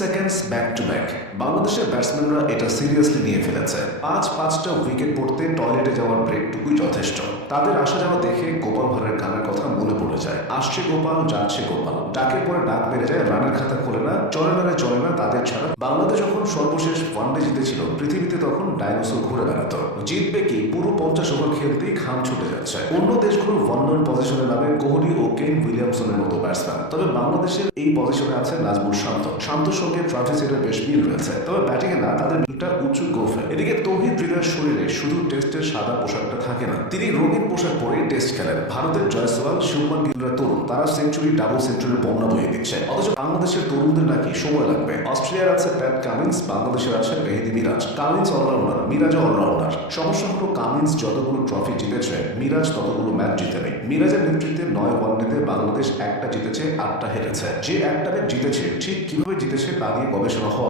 Seconds back to back. বাংলাদেশের ব্যাটসম্যানরা এটা seriously নিয়ে ফেলেছে। পাঁচটা উইকেট পড়তে টয়লেটে যাওয়ার ব্রেকটুকুই যথেষ্ট। তাদের আসা যাওয়া দেখে গোপাল ভাঁড়ের গানের কথা মনে পড়ে যায়। আসছে গোপাল, যাচ্ছে গোপাল, ডাকের পরে ডাক বেড়ে যায়, রানের খাতা খোলে না, চলে না তাদের ছাড়া। বাংলাদেশ যখন সর্বশেষ ওয়ানডে জিতেছিল পৃথিবীতে, তখন ডাইনোসর ঘুরে বেড়াতো। জিতবে কি? পুরো 50 ওভার খেলতেই খাম ছুটে যাচ্ছে। অন্য দেশগুলোর 1 পজিশনে নামে কোহলি ও কেন উইলিয়ামসনের মতো ব্যাটসম্যান। তবে বাংলাদেশের এই পজিশনে আছে নাজমুল শান্ত। শান্তর সঙ্গে ট্রাভিস হেডের বেশ মিল রয়েছে, তবে ব্যাটিংয়ে না, তাদের মিলটা উঁচু গোফে। এদিকে তৌহিদ হৃদয়ের শরীরে শুধু টেস্টের সাদা পোশাকটা থাকে না, তিনি রঙিন পোশাক পরে টেস্ট খেলেন। ভারতের জয়সওয়াল, শুভমান গিলরা তরুণ, তারা সেঞ্চুরি, ডাবল সেঞ্চুরির বন্যা বয়ে দিচ্ছে। অথচ বাংলাদেশের তরুণদের নাকি সময় লাগবে। অস্ট্রেলিয়ার আছে প্যাট কামিন্স, বাংলাদেশের আছে মেহেদী মিরাজ। কামিন্স অলরাউন্ডার, মিরাজও অলরাউন্ডার। সমস্যা হলো কামিন্স যতগুলো ট্রফি জিতেছে, মিরাজ ততগুলো ম্যাচ জিতেনি। মিরাজের নেতৃত্বে 9 ওয়ানডেতে বাংলাদেশ 1টা জিতেছে, 8টা হেরেছে। যে 1টা ম্যাচ জিতেছে, ঠিক কিভাবে জিতেছে তা নিয়ে গবেষণা হওয়া